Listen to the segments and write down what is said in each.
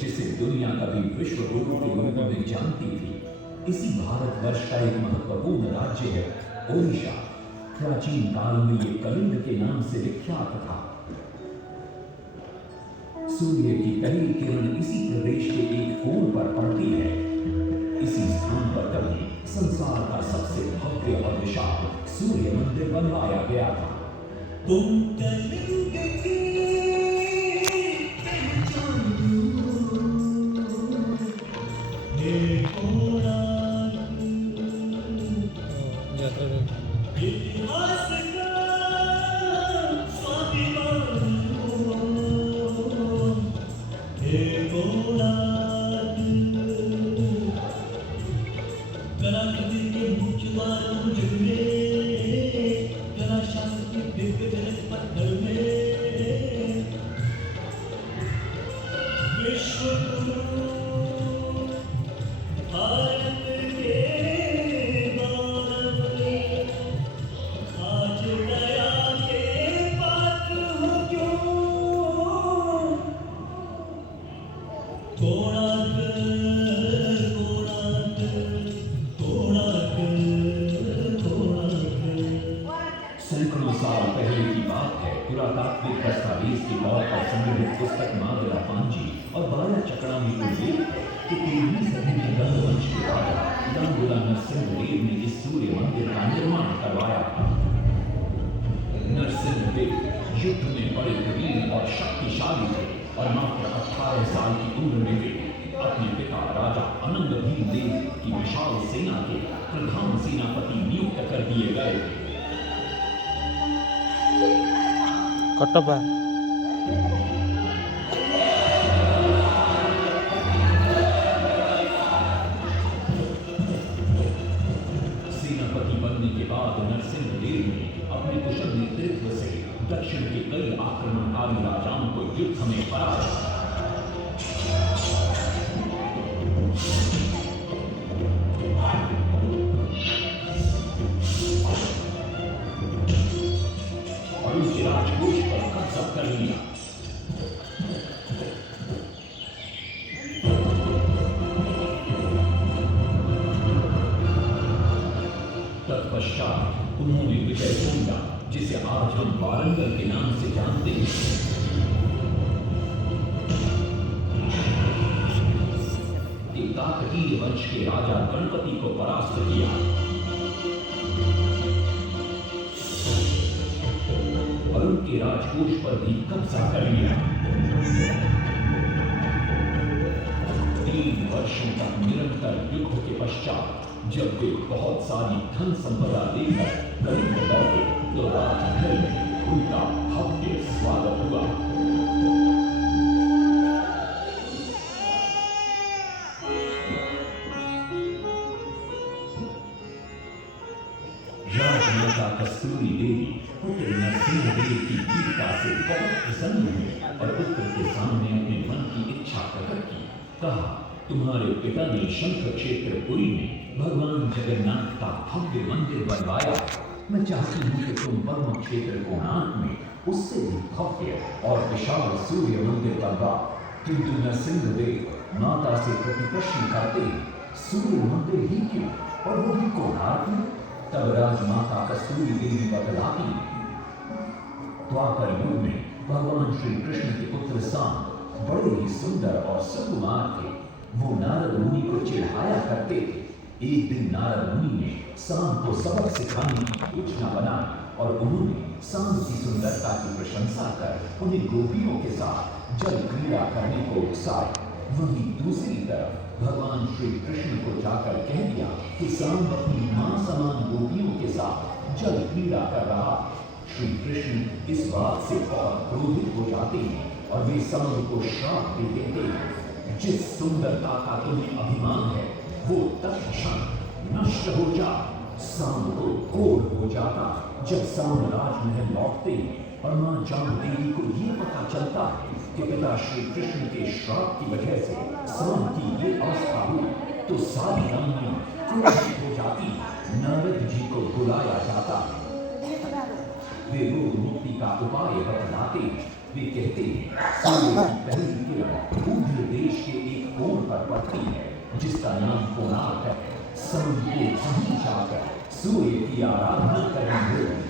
जिसे दुनिया कभी विश्व गुरु के रूप में जानती थी। इसी भारतवर्ष का एक महत्वपूर्ण राज्य है ओडिशा। प्राचीन काल में ये कलिंग के नाम से विख्यात था। सूर्य की पहली किरण इसी प्रदेश के एक कोण पर पड़ती है। इसी स्थान पर कभी संसार का सबसे भव्य और विशाल सूर्य मंदिर बनवाया गया था। तुम कलिंग की सैकड़ों साल पहले की बात है। पुरातात्विक दस्तावेज के तौर पर संग्रहित पुस्तक मागरा पांजी और बारह चकड़ा में उल्लेख है कि 13वीं सदी में गंगवंश के राजा लांगुला नरसिंहदेव ने इस सूर्य मंदिर का निर्माण करवाया था। नरसिंहदेव युद्ध में बड़े वीर और शक्तिशाली थे और मात्र 18 साल की उम्र में वे अपने पिता राजा अनंग भीमदेव की विशाल सेना के प्रधान सेनापति नियुक्त कर दिए गए थे। कटपा सेनापति बनने के बाद नरसिंहदेव ने अपने कुशल नेतृत्व से दक्षिण के कई आक्रमणकारी राजाओं को युद्ध में पराजित किया। और उनके राजकोष पर कब्जा कर लिया। तत्पश्चात उन्होंने विजयकोंडा, जिसे आज हम वारंगल के नाम से जानते हैं, काकतीय वंश के राजा गणपति को परास्त किया। और उनके राजकोष पर भी कब्जा कर लिया। 3 वर्षों तक निरंतर युद्ध के पश्चात जब वे बहुत सारी धन संपदा लेकर कलिंग लौटे तो राजमहल में उनका भव्य स्वागत हुआ। राजमाता कस्तूरी देवी पुत्र नरसिंहदेव की वीरता से बहुत प्रसन्न हुई और पुत्र के सामने अपने मन की इच्छा प्रकट की। कहा, तुम्हारे पिता ने शंख क्षेत्र पुरी में भगवान जगन्नाथ का भव्य मंदिर बनवाया। मैं चाहती हूँ कि तुम ब्रह्म क्षेत्र कोणार्क में उससे भी भव्य और विशाल सूर्य मंदिर बनवा। किंतु नरसिंहदेव माता से प्रतिप्रश्न करते, सूर्य मंदिर ही क्यों और वो भी कोणार्क में? तब राजमाता कस्तूरी देवी बतलाती, द्वापर युग में भगवान श्री कृष्ण के पुत्र सांब बड़े ही सुंदर और सुकुमार थे। वो नारद मुनि को चिढ़ाया करते थे। एक दिन नारद मुनि ने सांब को सबक सिखाने की योजना बनाई और उन्होंने सांब की सुंदरता की प्रशंसा कर उन्हें गोपियों के साथ जल क्रीड़ा करने को उकसाया। वहीं दूसरी तरफ भगवान श्री कृष्ण को जाकर कह दिया कि सांब अपनी मां समान गोपियों के साथ जल क्रीड़ा कर रहा। श्री कृष्ण इस बात से बहुत क्रोधित हो जाते हैं और वे सांब को श्राप दे देते हैं, जिस सुंदरता का तुम्हें अभिमान है वो तत्क्षण नष्ट हो जा। सांब को क्रोध हो जाता। जब सांब राजमहल लौटते और मां जामदेवी को ये पता चलता है कि पिता श्री कृष्ण के श्राप की वजह से सांब की ये अवस्था हुई, तो सारी रानियां क्रोधित हो जाती। नारद जी को बुलाया जाता। वे रोग मुक्ति का उपाय बतलाते। वे कहते हैं, सूर्य की पहली किरण ऊर्ध्व देश के कोण पर पड़ती है जिसका नाम कोणार्क है। सन को वहीं जाकर सूर्य की आराधना करनी होगी।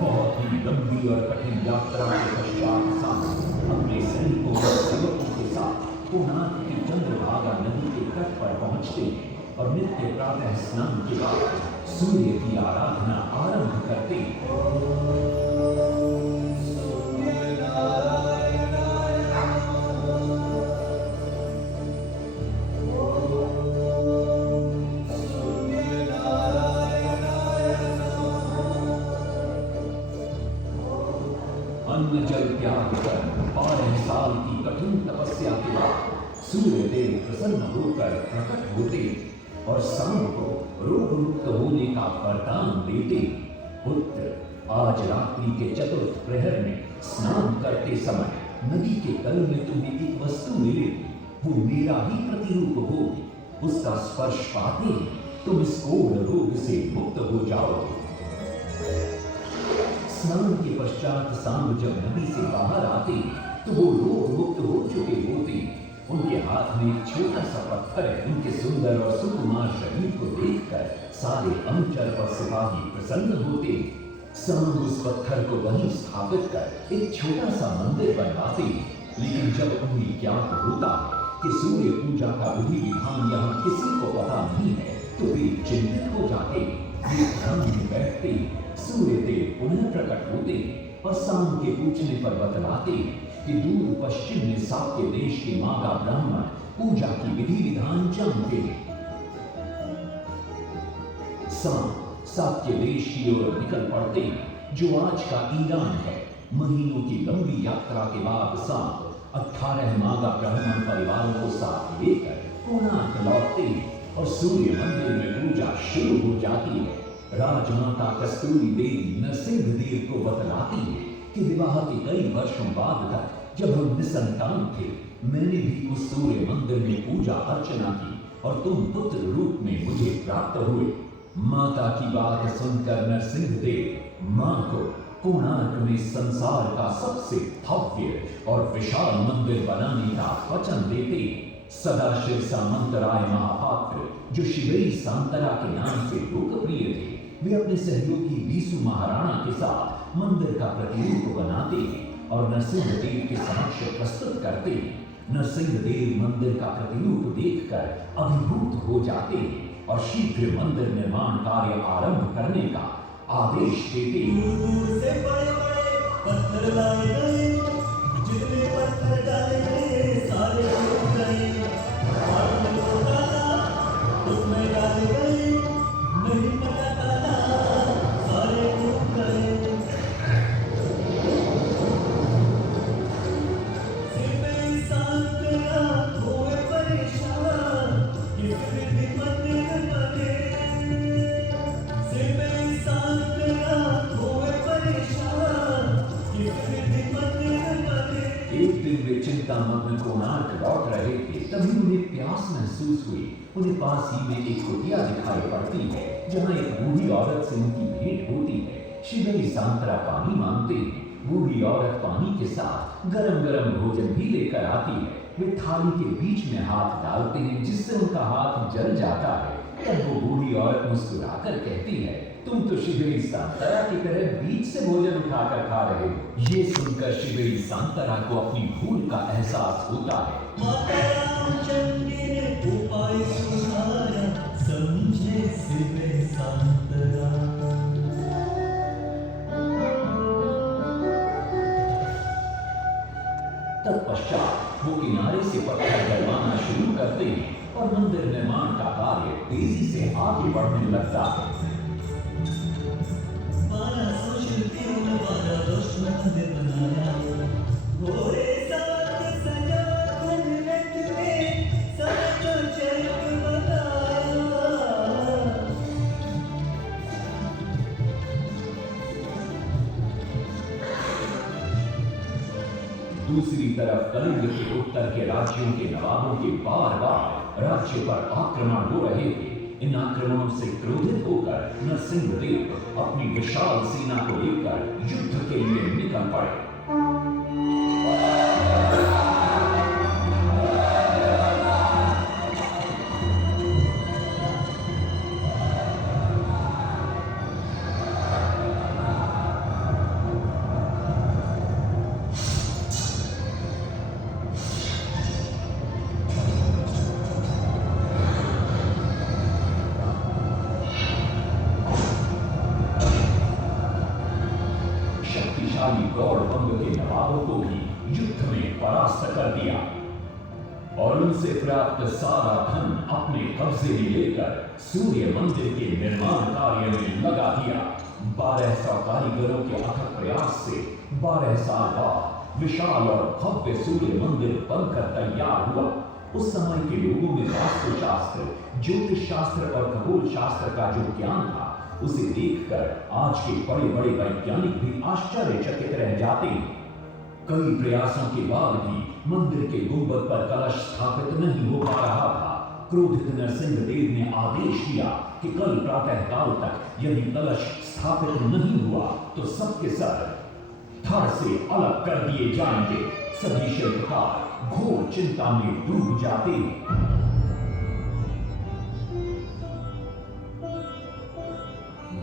बहुत ही लंबी और कठिन यात्रा के पश्चात सांब अपने सैनिकों और सेवकों के साथ कोणार्क की चंद्रभागा नदी के तट पर पहुंचते हैं और नित्य प्रातः स्नान के बाद सूर्य की आराधना आरंभ करते हैं। अन्न जल त्याग कर 12 साल की कठिन तपस्या के बाद सूर्यदेव प्रसन्न होकर प्रकट होते और सांब को रोग मुक्त होने का वरदान देते। पुत्र, आज रात्रि के चतुर्थ प्रहर में स्नान करते समय नदी के तल में तुम्हें एक वस्तु मिलेगी, वो मेरा ही प्रतिरूप होगी। उसका स्पर्श पाते ही तुम इस कोढ़ रोग से मुक्त हो जाओगे। स्नान के पश्चात सांब जब नदी से बाहर आते तो वो रोग मुक्त हो चुके होते। उनके हाथ में एक छोटा सा पत्थर है। उनके सुंदर और सुकुमार शरीर को देखकर सारे अनुचर और सिपाही प्रसन्न होते। सांब उस पत्थर को वहीं स्थापित कर एक छोटा सा मंदिर बनवाते। लेकिन जब उन्हें ज्ञात होता है कि सूर्य पूजा का विधि विधान यहाँ किसी को पता नहीं है तो वे चिंतित हो जाते। वे ध्यान में बैठते। सूर्यदेव पुनः प्रकट होते और सांब के पूछने पर बतलाते कि दूर पश्चिम में साक्य देश के मागा ब्राह्मण पूजा की विधि विधान जानते हैं। सांब साक्य देश की ओर निकल पड़ते जो आज का ईरान है। महीनों की लंबी यात्रा के बाद सांब 18 मागा ब्राह्मण परिवारों को साथ लेकर कोणार्क लौटते और सूर्य मंदिर में पूजा शुरू हो जाती है। राजमाता कस्तूरी देवी नरसिंह देव को बतलाती है कि विवाह के कई वर्षों बाद तक जब हम निसंतान थे, मैंने भी उस सूर्य मंदिर में पूजा अर्चना की और तुम पुत्र रूप में मुझे प्राप्त हुए। माता की बात सुनकर नरसिंह देव मां को कोणार्क में संसार का सबसे भव्य और विशाल मंदिर बनाने का वचन देते। सदाशिव सामंतराय महापात्र, जो शिवई सांतरा के नाम से लोकप्रिय थे, वे अपने सहयोगी बीसू महाराणा के साथ मंदिर का प्रतिरूप बनाते हैं और नरसिंह देव के समक्ष प्रस्तुत करते हैं। नरसिंह देव मंदिर का प्रतिरूप देखकर अभिभूत हो जाते हैं और शीघ्र मंदिर निर्माण कार्य आरंभ करने का आदेश देते हैं। दूर से बड़े-बड़े पत्थर लाए गए, जितने पत्थर डाले गए सारे टूट गए। पानी को डाला, उसमें डाले गए, नहीं पता डाला, सारे टूट गए। सिर पे सांकरा होए परेशान, किस विधि मंदिर बने। सिर पे सांकरा होए परेशान, किस विधि मंदिर बने। एक दिन वे चिंतामग्न कोणार्क लौट रहे थे, तभी उन्हें प्यास महसूस हुई। उन्हें पास ही में एक कुटिया दिखाई पड़ती है जहाँ एक बूढ़ी औरत से उनकी भेंट होती है। शिवई सांतरा पानी मांगते हैं। बूढ़ी औरत पानी के साथ गरम गरम भोजन भी लेकर आती है। वे थाली के बीच में हाथ डालते हैं जिससे उनका हाथ जल जाता है। तब वो बूढ़ी औरत मुस्कुराकर कहती है, तुम तो शिवई सांतरा की तरह बीच से भोजन उठाकर खा रहे हो। ये सुनकर शिवई सांतरा को अपनी भूल का एहसास होता है। माता रामचंद्र ने उपाय सुझाया, समझे सिर सांतरा। तत्पश्चात वो किनारे से पत्थर डलवाना शुरू करते हैं और मंदिर निर्माण का कार्य तेजी से आगे बढ़ने लगता है। 1200 शिल्पियों ने 12 वर्ष में मंदिर बनाया। घोड़े साथ सजा धन रथ में सब जो जगमगाया। दूसरी तरफ कलिंग के उत्तर के राज्यों के नवाबों के बार बार राज्य पर आक्रमण हो रहे थे। इन आक्रमणों से क्रोधित होकर नरसिंहदेव अपनी विशाल सेना को लेकर युद्ध के लिए निकल पड़े। शक्तिशाली गौड़वंग के नवाबों को भी युद्ध में परास्त कर दिया और उनसे प्राप्त सारा धन अपने कब्जे में लेकर सूर्य मंदिर के निर्माण कार्य में लगा दिया। 1200 कारीगरों के अथक प्रयास से 12 साल बाद विशाल और भव्य सूर्य मंदिर बनकर तैयार हुआ। उस समय के लोगों में वास्तुशास्त्र, ज्योतिष शास्त्र और खगोल शास्त्र का जो ज्ञान था, उसे देखकर आज के बड़े बड़े वैज्ञानिक भी आश्चर्यचकित रह जाते हैं। कई प्रयासों के बाद भी मंदिर के गुंबद पर कलश स्थापित नहीं हो पा रहा था। क्रोधित नरसिंहदेव ने आदेश दिया कि कल प्रातः काल तक यदि कलश स्थापित नहीं हुआ तो सबके सर धड़ से अलग कर दिए जाएंगे। सभी शिल्पकार घोर चिंता में डूब जाते हैं।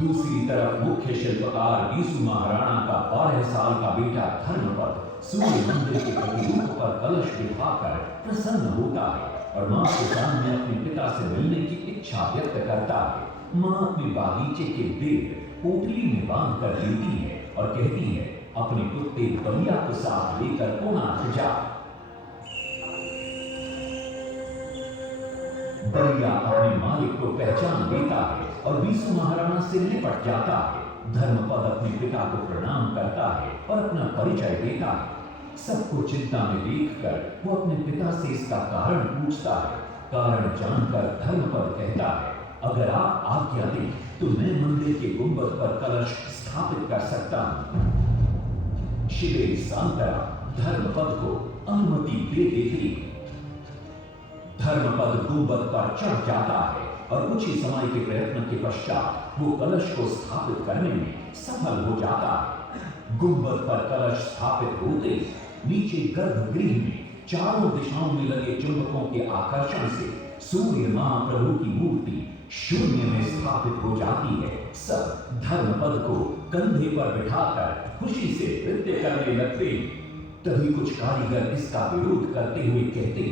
दूसरी तरफ मुख्य शिल्पकार बीसू महाराणा का 12 साल का बेटा धर्मपद सूर्य मंदिर के प्रतिरूप पर कलश बिठाकर प्रसन्न होता है और मां के सामने अपने पिता से मिलने की इच्छा व्यक्त करता है। मां अपने बागीचे के बेर पोटली में बांध कर लेती है और कहती है, अपने कुत्ते बलिया को साथ लेकर कोणार्क जा। बलिया अपने मालिक को पहचान लेता है और बीसू महाराणा से निपट जाता है। धर्मपद अपने पिता को प्रणाम करता है और अपना परिचय देता है। सबको चिंता में देखकर वो अपने पिता से इसका कारण पूछता है। कारण जानकर धर्मपद कहता है, अगर आप आज्ञा दें तो मैं मंदिर के गुंबद पर कलश स्थापित कर सकता हूं। शिवे सांतरा धर्मपद को अनुमति दे देती है। धर्मपद गुंबद पर चढ़ जाता है और कुछ ही समय के प्रयत्न के पश्चात वो कलश को स्थापित करने में सफल हो जाता है। गुंबद पर कलश स्थापित होते नीचे गर्भगृह में चारों दिशाओं में लगे चुंबकों के आकर्षण से सूर्य महाप्रभु की मूर्ति शून्य में स्थापित हो जाती है। सब धर्मपद को कंधे पर बिठाकर खुशी से नृत्य करने लगते। तभी कुछ कारीगर इसका विरोध करते हुए कहते,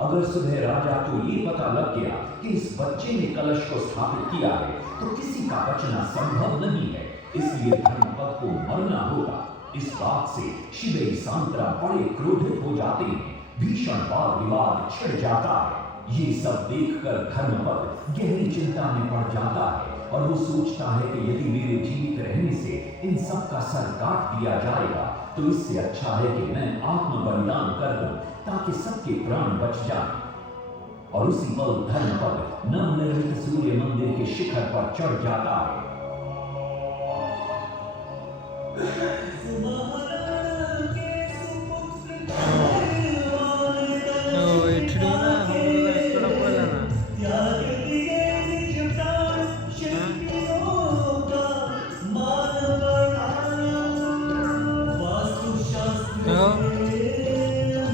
अगर सुबह राजा को ये पता लग गया कि इस बच्चे ने कलश को स्थापित किया है तो किसी का बचना संभव नहीं है, इसलिए धर्मपद को मरना होगा। इस बात से शिवे सांतरा बड़े क्रोधित हो जाते हैं। भीषण वाद विवाद छिड़ जाता है। ये सब देखकर धर्मपद गहरी चिंता में पड़ जाता है और वो सोचता है कि यदि मेरे जीवित रहने से इन सब का सर काट दिया जाएगा तो इससे अच्छा है कि मैं आत्म बलिदान कर दूं ताकि सबके प्राण बच जाएं। और उसी पल धर्मपद नवनिर्मित सूर्य मंदिर के शिखर पर चढ़ जाता है।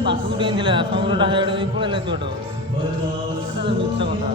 ପାଖକୁ ଡେଇଁଥିଲା ସମୁଦ୍ରଟା ହେଡ଼େ ଦେଇ ପଳେଇଲା ଚୋଟ ସେଟା ତ ମିଛ କଥା।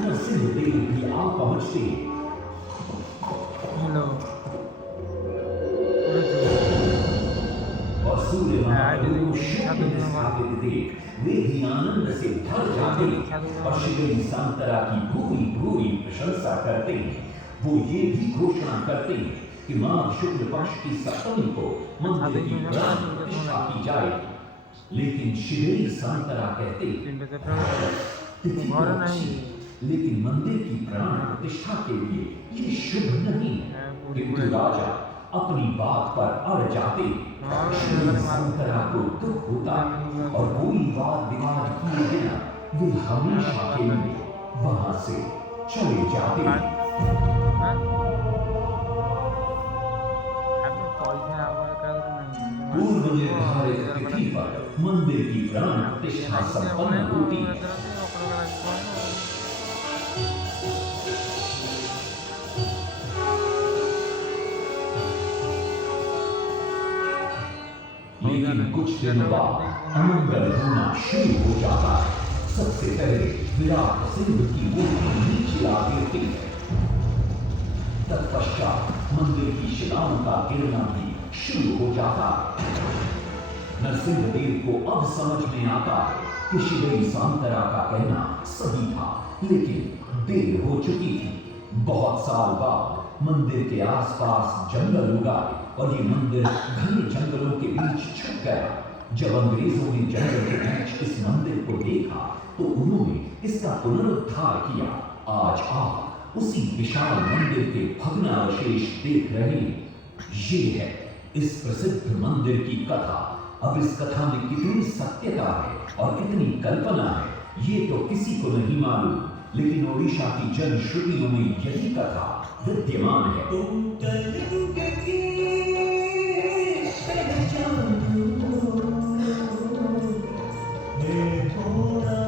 नरसिंहदेव भी आ पहुंचते। हेलो और सूर्य महाप्रभु को शिखर में स्थापित देख वे भी आनंद से भर भर जाते और श्री सांतरा की भूरी भूरी प्रशंसा करते हैं। वो ये भी घोषणा करते हैं कि माघ शुक्ल पक्ष की सप्तमी को मंदिर की प्राण प्रतिष्ठा की जाएगी। लेकिन श्री सांतरा कहते तिथि तो अच्छी, लेकिन मंदिर की प्राण प्रतिष्ठा के लिए ये शुभ नहीं है। किंतु राजा अपनी बात पर अड़ जाते, श्री सांतरा को दुख होता और कोई वाद विवाद किए बिना वे हमेशा के लिए वहां से चले जाते। पूर्व निर्धारित तिथि पर मंदिर की प्राण प्रतिष्ठा संपन्न होती है। लेकिन कुछ दिनों बाद अमंगल होना शुरू हो जाता है। सबसे पहले विराट सिंह की मूर्ति नीचे आ गिरती है। तत्पश्चात मंदिर की शिलाओं का गिरना भी शुरू हो जाता है। नरसिंह देव को अब समझ में आता है कि श्री सांतरा का कहना सही था, लेकिन देर हो चुकी थी। बहुत साल बाद मंदिर के आसपास जंगल उगाए और ये मंदिर घने जंगलों के बीच छुप गया। जब अंग्रेजों ने जंगल के बीच इस मंदिर को देखा तो उन्होंने इसका पुनरुद्धार किया। आज आप उसी विशाल मंदिर के भग्नावशेष देख रहे हैं। ये है इस प्रसिद्ध मंदिर की कथा। अब इस कथा में कितनी सत्यता है और कितनी कल्पना है ये तो किसी को नहीं मालूम, लेकिन ओडिशा की जनश्रुतियों में यही कथा विद्यमान है। तुम कलयुग की पहचान हो, देखो ना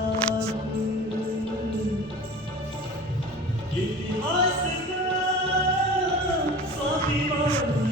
इतिहास का स्वाभिमान